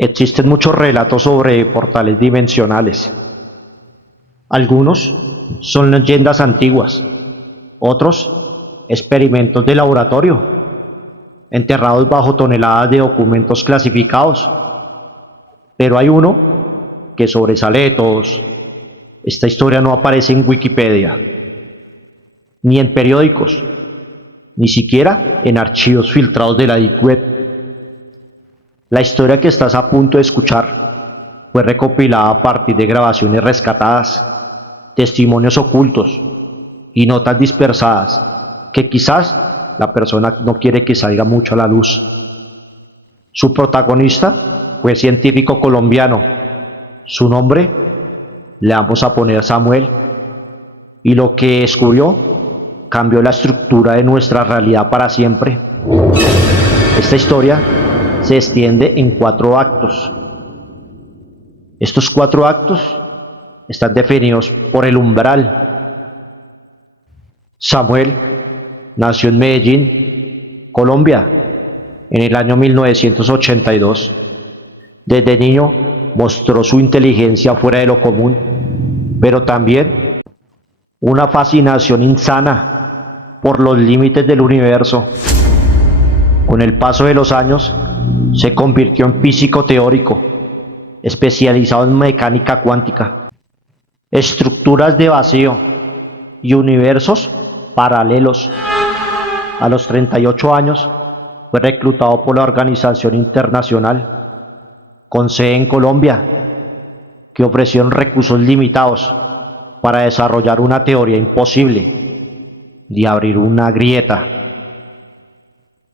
Existen muchos relatos sobre portales dimensionales. Algunos son leyendas antiguas, otros experimentos de laboratorio, enterrados bajo toneladas de documentos clasificados. Pero hay uno que sobresale de todos. Esta historia no aparece en Wikipedia, ni en periódicos, ni siquiera en archivos filtrados de la Deep Web. La historia que estás a punto de escuchar fue recopilada a partir de grabaciones rescatadas, testimonios ocultos y notas dispersadas que quizás la persona no quiere que salga mucho a la luz. Su protagonista fue científico colombiano. Su nombre le vamos a poner Samuel, y lo que descubrió cambió la estructura de nuestra realidad para siempre. Esta historia se extiende en 4 actos. Estos 4 actos están definidos por el umbral. Samuel nació en Medellín, Colombia, en el año 1982. Desde niño mostró su inteligencia fuera de lo común, pero también una fascinación insana por los límites del universo. Con el paso de los años, se convirtió en físico teórico, especializado en mecánica cuántica, estructuras de vacío y universos paralelos. A los 38 años fue reclutado por la Organización Internacional, con sede en Colombia, que ofrecieron recursos limitados para desarrollar una teoría imposible de abrir una grieta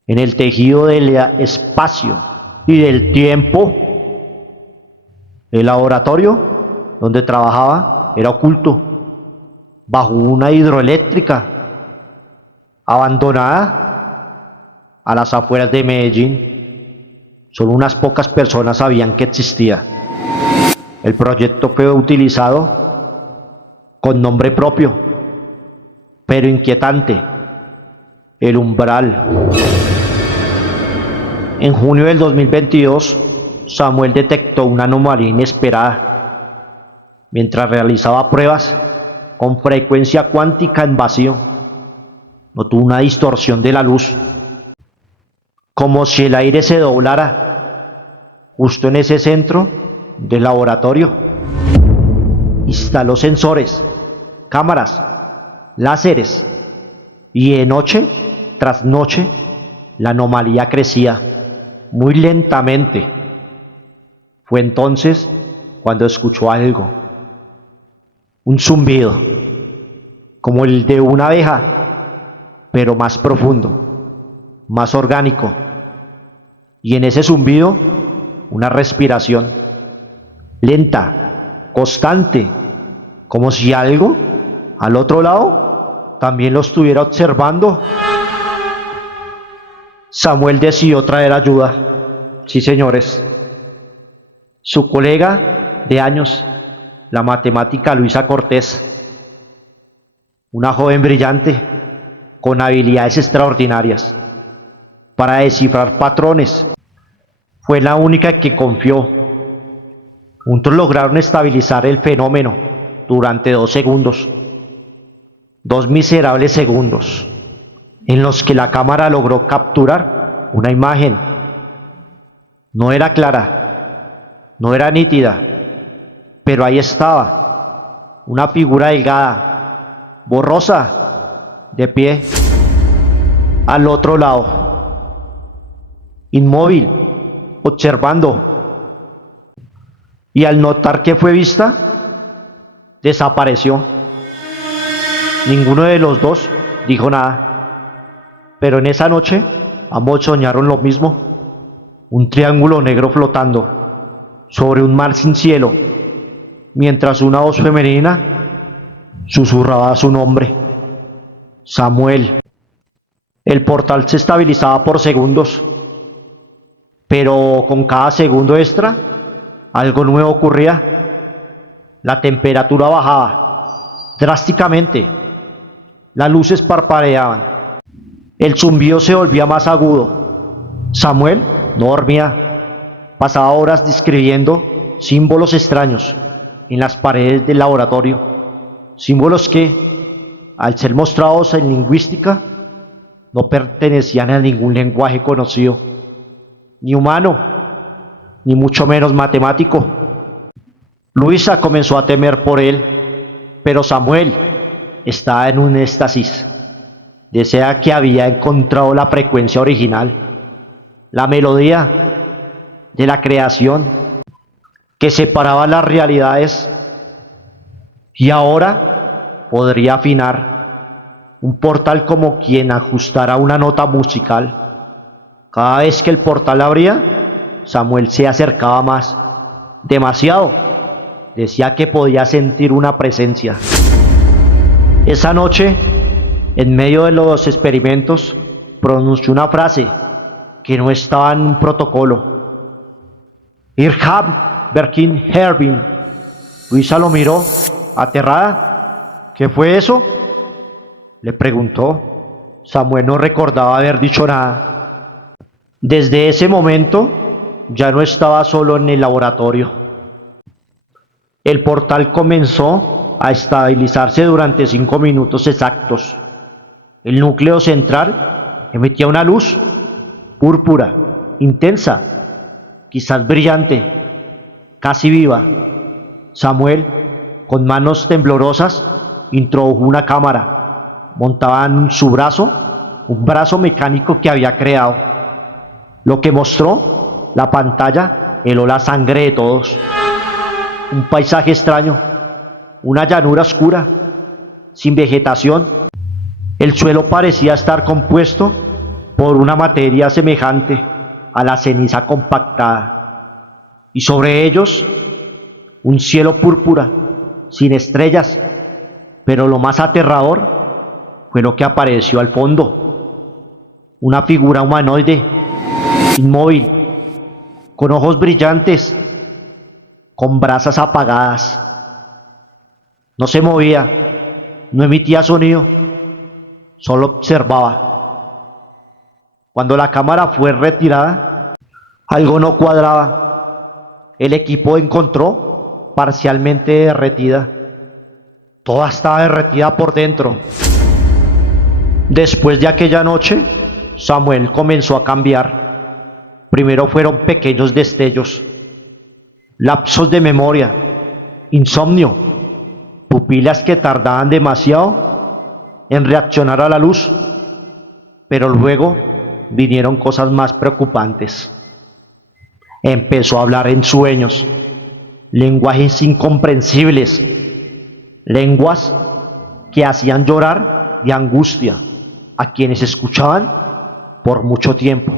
en el tejido del espacio y del tiempo. El laboratorio donde trabajaba era oculto, bajo una hidroeléctrica abandonada a las afueras de Medellín. Solo unas pocas personas sabían que existía. El proyecto fue utilizado con nombre propio, pero inquietante: el umbral. En junio del 2022, Samuel detectó una anomalía inesperada. Mientras realizaba pruebas con frecuencia cuántica en vacío, notó una distorsión de la luz, como si el aire se doblara justo en ese centro del laboratorio. Instaló sensores, cámaras, láseres, y de noche tras noche la anomalía crecía muy lentamente. Fue entonces cuando escuchó algo, un zumbido, como el de una abeja, pero más profundo, más orgánico, y en ese zumbido una respiración lenta, constante, como si algo al otro lado también lo estuviera observando. Samuel decidió traer ayuda. Sí, señores. Su colega de años, la matemática Luisa Cortés, una joven brillante con habilidades extraordinarias para descifrar patrones, fue la única que confió. Juntos lograron estabilizar el fenómeno durante 2 segundos, 2 miserables segundos, en los que la cámara logró capturar una imagen. No era clara, no era nítida, pero ahí estaba, una figura delgada, borrosa, de pie, al otro lado, inmóvil, observando. Y al notar que fue vista, desapareció. Ninguno de los dos dijo nada, pero en esa noche ambos soñaron lo mismo: un triángulo negro flotando sobre un mar sin cielo, mientras una voz femenina susurraba su nombre: Samuel. El portal se estabilizaba por segundos, pero con cada segundo extra algo nuevo ocurría. La temperatura bajaba drásticamente, las luces parpadeaban, el zumbido se volvía más agudo. Samuel no dormía, Pasaba horas describiendo símbolos extraños en las paredes del laboratorio, símbolos que, al ser mostrados en lingüística, no pertenecían a ningún lenguaje conocido, ni humano, ni mucho menos matemático. Luisa comenzó a temer por él, pero Samuel estaba en un éxtasis. Desea que había encontrado la frecuencia original, la melodía de la creación que separaba las realidades, y ahora podría afinar un portal como quien ajustara una nota musical. Cada vez que el portal abría, Samuel se acercaba más, demasiado. Decía que podía sentir una presencia. Esa noche, en medio de los experimentos, pronunció una frase que no estaba en un protocolo. Irhab Berkin Herbin. Luisa lo miró, aterrada. ¿Qué fue eso?, le preguntó. Samuel no recordaba haber dicho nada. Desde ese momento, ya no estaba solo en el laboratorio. El portal comenzó a estabilizarse durante 5 minutos exactos. El núcleo central emitía una luz púrpura, intensa, quizás brillante, casi viva. Samuel, con manos temblorosas, introdujo una cámara. Montaba en su brazo un brazo mecánico que había creado. Lo que mostró la pantalla heló la sangre de todos. Un paisaje extraño, una llanura oscura, sin vegetación. El suelo parecía estar compuesto por una materia semejante a la ceniza compactada, y sobre ellos un cielo púrpura, sin estrellas. Pero lo más aterrador fue lo que apareció al fondo: una figura humanoide, inmóvil, con ojos brillantes, con brasas apagadas. No se movía, no emitía sonido, solo observaba. Cuando la cámara fue retirada, algo no cuadraba. El equipo encontró parcialmente derretida. Toda estaba derretida por dentro. Después de aquella noche, Samuel comenzó a cambiar. Primero fueron pequeños destellos, lapsos de memoria, insomnio, pupilas que tardaban demasiado en reaccionar a la luz. Pero luego vinieron cosas más preocupantes. Empezó a hablar en sueños, lenguajes incomprensibles, lenguas que hacían llorar de angustia a quienes escuchaban por mucho tiempo.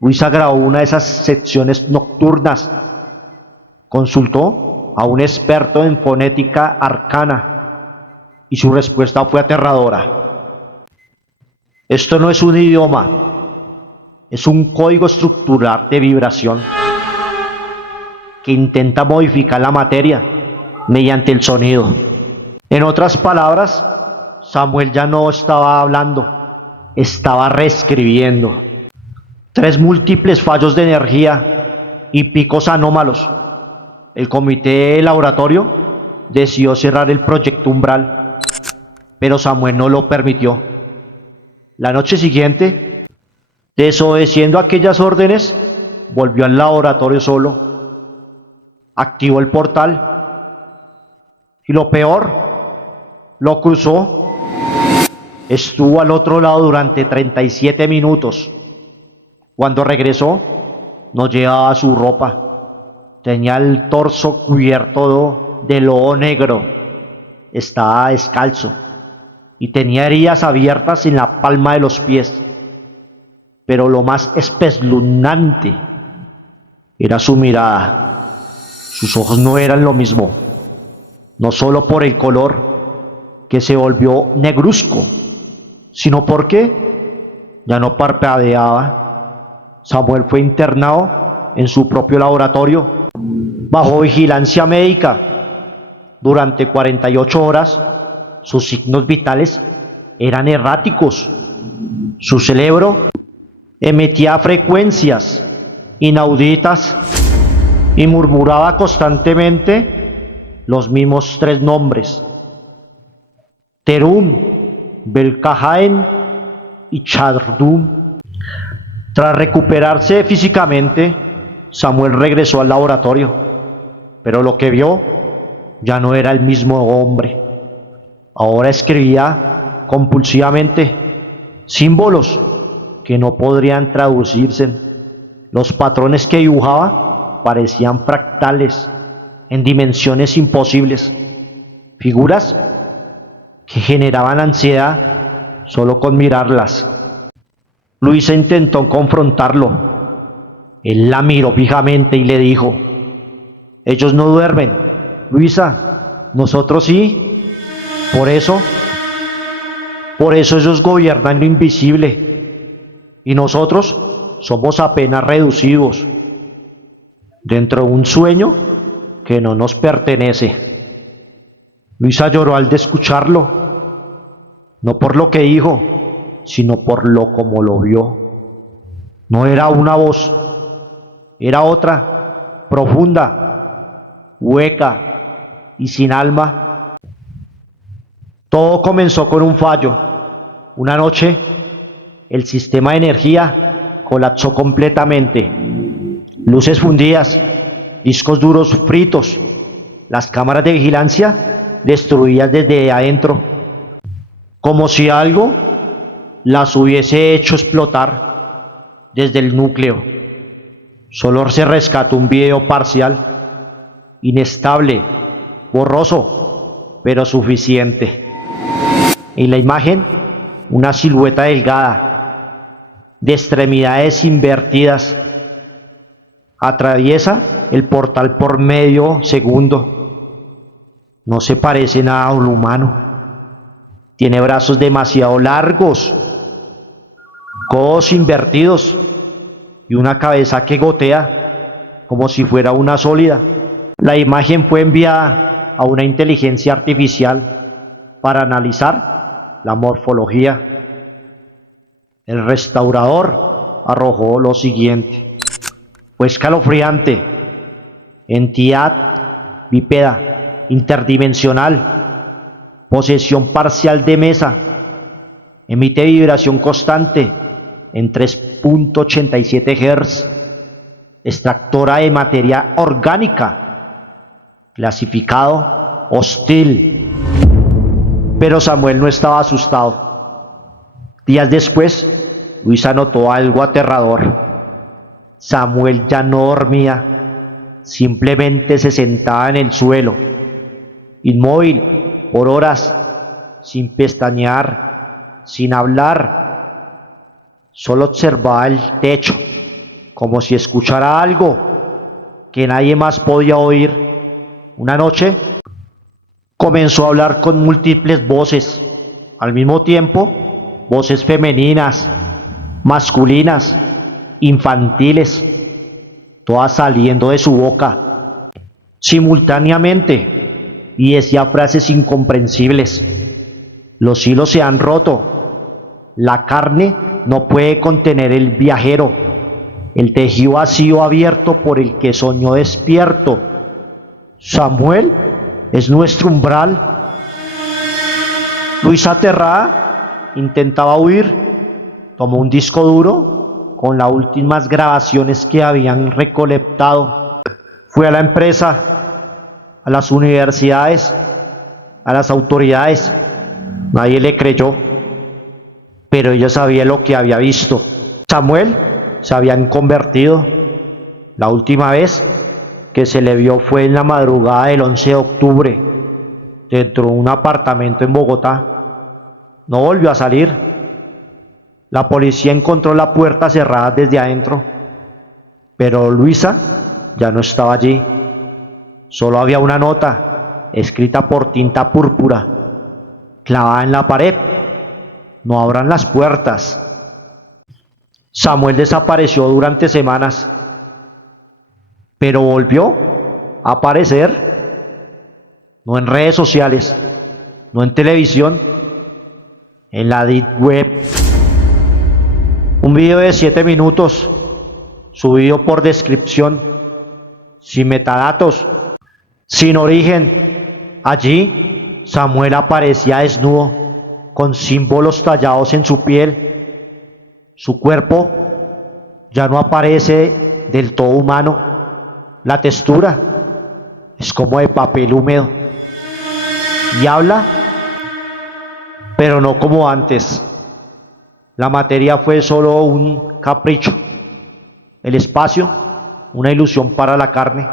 Luisa grabó una de esas secciones nocturnas. Consultó a un experto en fonética arcana y su respuesta fue aterradora. Esto no es un idioma, es un código estructural de vibración que intenta modificar la materia mediante el sonido. En otras palabras, Samuel ya no estaba hablando, estaba reescribiendo. 3 múltiples fallos de energía y picos anómalos. El comité de laboratorio decidió cerrar el proyecto Umbral, pero Samuel no lo permitió. La noche siguiente, desobedeciendo aquellas órdenes, volvió al laboratorio solo. Activó el portal y lo peor, lo cruzó. Estuvo al otro lado durante 37 minutos. Cuando regresó, no llevaba su ropa. Tenía el torso cubierto de lodo negro. Estaba descalzo y tenía heridas abiertas en la palma de los pies. Pero lo más espeluznante era su mirada. Sus ojos no eran lo mismo, no solo por el color, que se volvió negruzco, sino porque ya no parpadeaba. Samuel fue internado en su propio laboratorio, bajo vigilancia médica. Durante 48 horas, sus signos vitales eran erráticos. Su cerebro emitía frecuencias inauditas, y murmuraba constantemente los mismos tres nombres: Terum, Belcajaen y Chardum. Tras recuperarse físicamente, Samuel regresó al laboratorio, pero lo que vio ya no era el mismo hombre. Ahora escribía compulsivamente símbolos que no podrían traducirse. Los patrones que dibujaba parecían fractales en dimensiones imposibles, figuras que generaban ansiedad solo con mirarlas. Luisa intentó confrontarlo. Él la miró fijamente y le dijo: ellos no duermen, Luisa, nosotros sí. Por eso ellos gobiernan lo invisible y nosotros somos apenas reducidos dentro de un sueño que no nos pertenece. Luisa lloró al escucharlo, no por lo que dijo, sino por lo como lo vio. No era una voz, era otra, profunda, hueca y sin alma. Todo comenzó con un fallo. Una noche, el sistema de energía colapsó completamente. Luces fundidas, discos duros fritos, las cámaras de vigilancia destruidas desde adentro, como si algo las hubiese hecho explotar desde el núcleo. Solo se rescató un video parcial, inestable, borroso, pero suficiente. En la imagen, una silueta delgada, de extremidades invertidas, atraviesa el portal por medio segundo. No se parece nada a un humano. Tiene brazos demasiado largos, codos invertidos y una cabeza que gotea como si fuera una sólida. La imagen fue enviada a una inteligencia artificial para analizar la morfología. El restaurador arrojó lo siguiente: fue escalofriante, entidad bípeda, interdimensional, posesión parcial de mesa, emite vibración constante en 3.87 Hz, extractora de materia orgánica, clasificado hostil. Pero Samuel no estaba asustado. Días después, Luisa notó algo aterrador. Samuel ya no dormía, simplemente se sentaba en el suelo, inmóvil por horas, sin pestañear, sin hablar. Solo observaba el techo, como si escuchara algo que nadie más podía oír. Una noche comenzó a hablar con múltiples voces, al mismo tiempo, voces femeninas, masculinas, infantiles, todas saliendo de su boca simultáneamente, y decía frases incomprensibles. Los hilos se han roto, la carne no puede contener el viajero, el tejido ha sido abierto por el que soñó despierto. Samuel es nuestro umbral. Luisa, aterrada, intentaba huir. Tomó un disco duro con las últimas grabaciones que habían recolectado. Fue a la empresa, a las universidades, a las autoridades. Nadie le creyó, pero ella sabía lo que había visto. Samuel se habían convertido. La última vez que se le vio fue en la madrugada del 11 de octubre, dentro de un apartamento en Bogotá. No volvió a salir. La policía encontró la puerta cerrada desde adentro, pero Luisa ya no estaba allí. Solo había una nota, escrita por tinta púrpura, clavada en la pared: no abran las puertas. Samuel desapareció durante semanas, pero volvió a aparecer, no en redes sociales, no en televisión, en la deep web. Un video de 7 minutos subido por descripción, sin metadatos, sin origen. Allí, Samuel aparecía desnudo, con símbolos tallados en su piel. Su cuerpo ya no aparece del todo humano. La textura es como de papel húmedo. Y habla, pero no como antes. La materia fue solo un capricho. El espacio, una ilusión para la carne.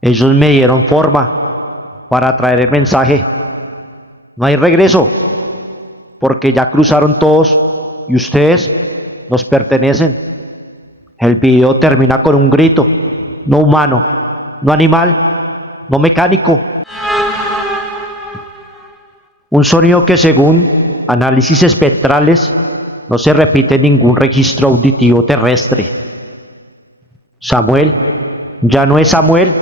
Ellos me dieron forma para traer el mensaje. No hay regreso, porque ya cruzaron todos y ustedes nos pertenecen. El video termina con un grito, no humano, no animal, no mecánico. Un sonido que, según análisis espectrales, no se repite en ningún registro auditivo terrestre. Samuel ya no es Samuel,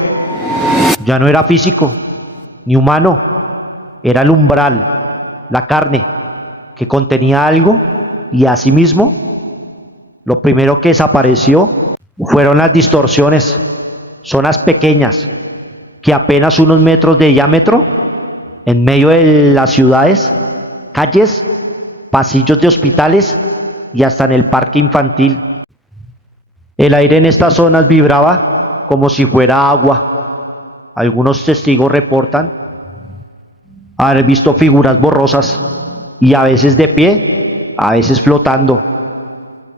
ya no era físico, ni humano, era el umbral, la carne, que contenía algo, y asimismo, lo primero que desapareció fueron las distorsiones, zonas pequeñas, que apenas unos metros de diámetro, en medio de las ciudades, calles, pasillos de hospitales y hasta en el parque infantil. El aire en estas zonas vibraba como si fuera agua. Algunos testigos reportan haber visto figuras borrosas y a veces de pie, a veces flotando.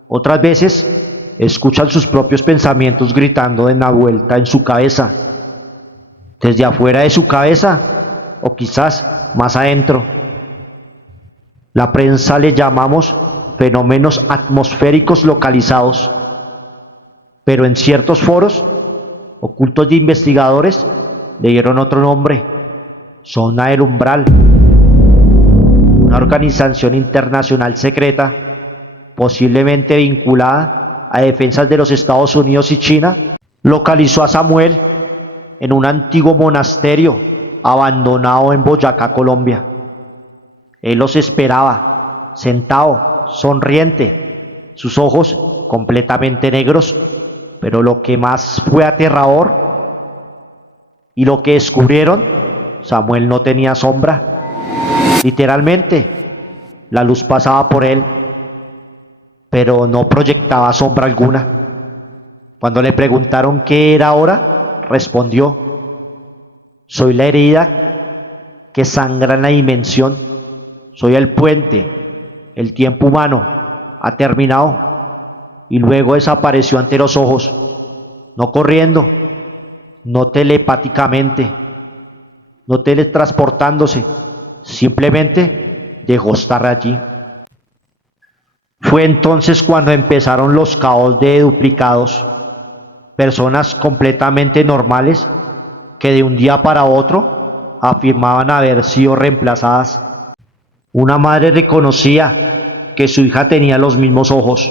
Otras veces escuchan sus propios pensamientos gritando en la vuelta en su cabeza, desde afuera de su cabeza o quizás más adentro. La prensa le llamamos fenómenos atmosféricos localizados, pero en ciertos foros ocultos de investigadores le dieron otro nombre: zona del umbral. Una organización internacional secreta, posiblemente vinculada a defensas de los Estados Unidos y China, localizó a Samuel en un antiguo monasterio abandonado en Boyacá, Colombia. Él los esperaba, sentado, sonriente, sus ojos completamente negros, pero lo que más fue aterrador y lo que descubrieron, Samuel no tenía sombra. Literalmente, la luz pasaba por él, pero no proyectaba sombra alguna. Cuando le preguntaron qué era ahora, respondió: soy la herida que sangra en la dimensión, soy el puente, el tiempo humano ha terminado. Y luego desapareció ante los ojos, no corriendo, no telepáticamente, no teletransportándose, simplemente dejó estar allí. Fue entonces cuando empezaron los caos de duplicados, personas completamente normales que de un día para otro afirmaban haber sido reemplazadas. Una madre reconocía que su hija tenía los mismos ojos,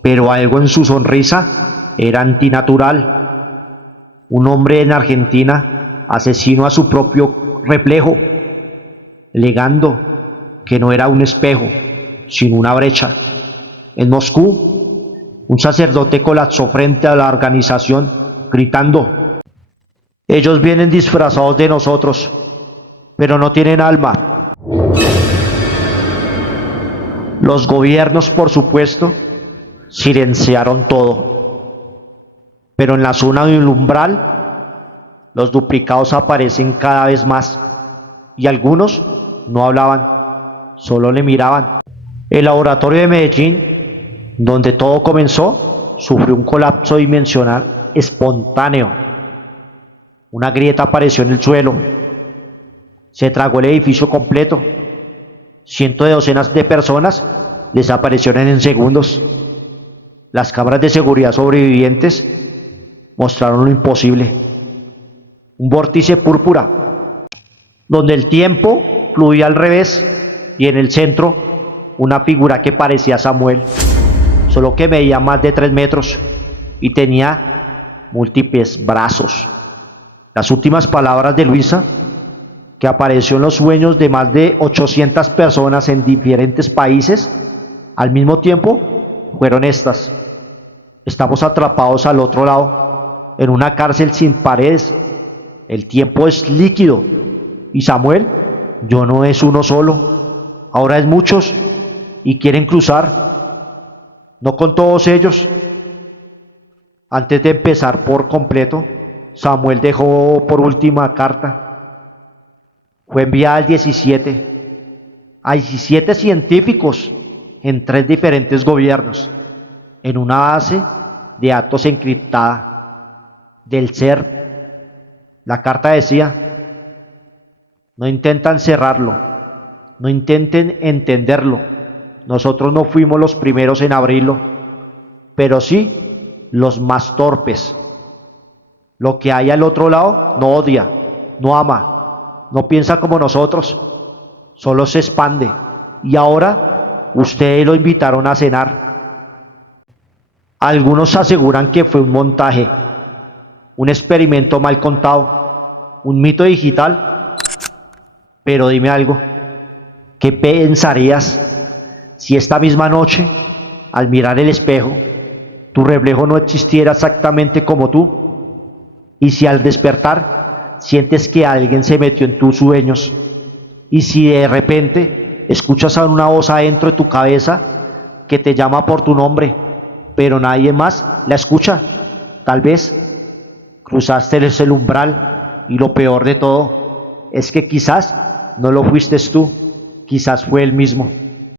pero algo en su sonrisa era antinatural. Un hombre en Argentina asesinó a su propio reflejo, alegando que no era un espejo, sino una brecha. En Moscú, un sacerdote colapsó frente a la organización, gritando: ellos vienen disfrazados de nosotros, pero no tienen alma. Los gobiernos, por supuesto, silenciaron todo, pero en la zona del umbral, los duplicados aparecen cada vez más, y algunos no hablaban, solo le miraban. El laboratorio de Medellín, donde todo comenzó, sufrió un colapso dimensional espontáneo. Una grieta apareció en el suelo, se tragó el edificio completo. Cientos de docenas de personas desaparecieron en segundos. Las cámaras de seguridad sobrevivientes mostraron lo imposible: un vórtice púrpura, donde el tiempo fluía al revés, y en el centro una figura que parecía Samuel, solo que medía más de 3 metros y tenía múltiples brazos. Las últimas palabras de Luisa, que apareció en los sueños de más de 800 personas en diferentes países al mismo tiempo, fueron estas: Estamos atrapados al otro lado, en una cárcel sin paredes. El tiempo es líquido. Y Samuel, yo no es uno solo, ahora es muchos y quieren cruzar. No con todos ellos. Antes de empezar por completo, Samuel dejó por última carta. Fue enviada al 17, a 17 científicos en 3 diferentes gobiernos, en una base de datos encriptada del CERN. La carta decía: no intentan cerrarlo, no intenten entenderlo. Nosotros no fuimos los primeros en abrirlo, pero sí los más torpes. Lo que hay al otro lado no odia, no ama, no piensa como nosotros, solo se expande. Y ahora ustedes lo invitaron a cenar. Algunos aseguran que fue un montaje, un experimento mal contado, un mito digital. Pero dime algo, ¿qué pensarías si esta misma noche, al mirar el espejo, tu reflejo no existiera exactamente como tú? Y si al despertar sientes que alguien se metió en tus sueños, y si de repente escuchas a una voz adentro de tu cabeza que te llama por tu nombre, pero nadie más la escucha. Tal vez cruzaste el umbral, y lo peor de todo es que quizás no lo fuiste tú, quizás fue él mismo.